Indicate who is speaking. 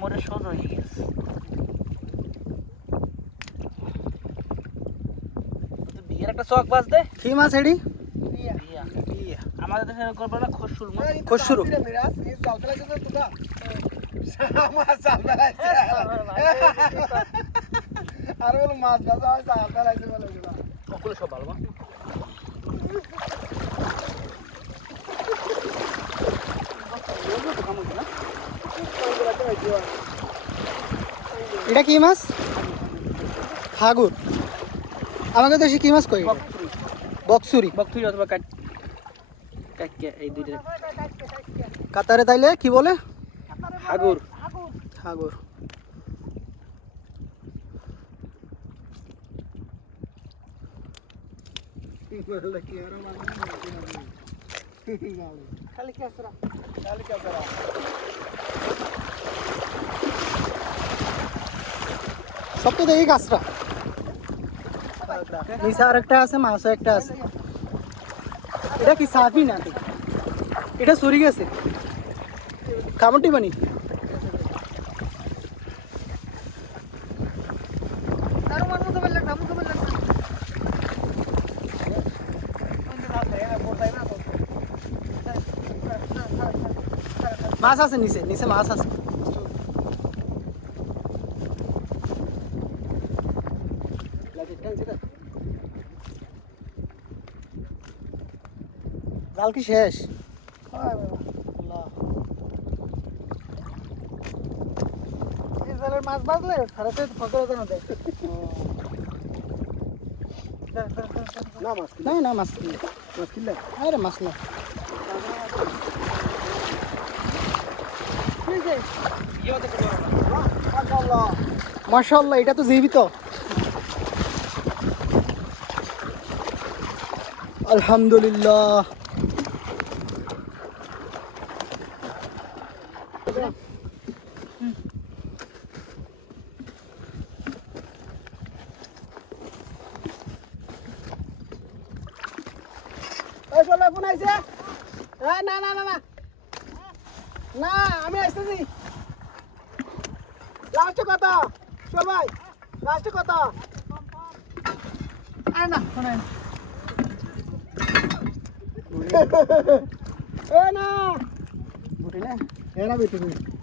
Speaker 1: মরে সোজ হয়ে গেছে একটা চক বাজ দে
Speaker 2: কি মাছ এডি
Speaker 1: আমাদের দেশে করবে না খসুর। মাছ
Speaker 2: খসরু।
Speaker 3: মিরাজ এই চাল ফেলাইছে তো তোরা আমার চাল ফেলাইছে আর বল মাছ ভাজা হয় চাল ফেলাইছে বলে ওগুলো
Speaker 1: সব ভালো
Speaker 2: এটা কি মাছ? হাগুর। আমাকে দেশে কি মাছ কই? বক্সুরি
Speaker 1: বকথুরি অথবা কাট কাটকে এই দুইটা
Speaker 2: কাতারে তাইলে কি বলে
Speaker 1: হাগুর
Speaker 2: হাগুর
Speaker 3: খালি কেসরা খালি কেসরা
Speaker 2: সব তো দেখি কাঁচরা নিচে আর একটা আছে মাছও একটা আছে এটা কি সাফি না এটা সরি গেছে কামটি বানি
Speaker 3: তার মান মতো বললেন না মতো বললেন না
Speaker 2: মাছ আছে নিচে নিচে মাছ আছে জাল কি শেষ?
Speaker 3: মাছ বাজলে সারাতে না দেয়। না মাছ
Speaker 2: না না মাছ কিনলে।
Speaker 3: মাছ কিনলে?
Speaker 2: আরে মাছ না
Speaker 3: মাশাআল্লাহ
Speaker 2: এটা তো জীবিত। আলহামদুলিল্লাহ।
Speaker 3: ওই চলে ফোন আইছে এ না না না না না আমি আসতেছি লাস্ট কত চল ভাই লাস্ট কত আয় না শোনেন এ না
Speaker 2: বুঝলি ਇਹਦਾ
Speaker 3: ਵਿੱਚ ਕੋਈ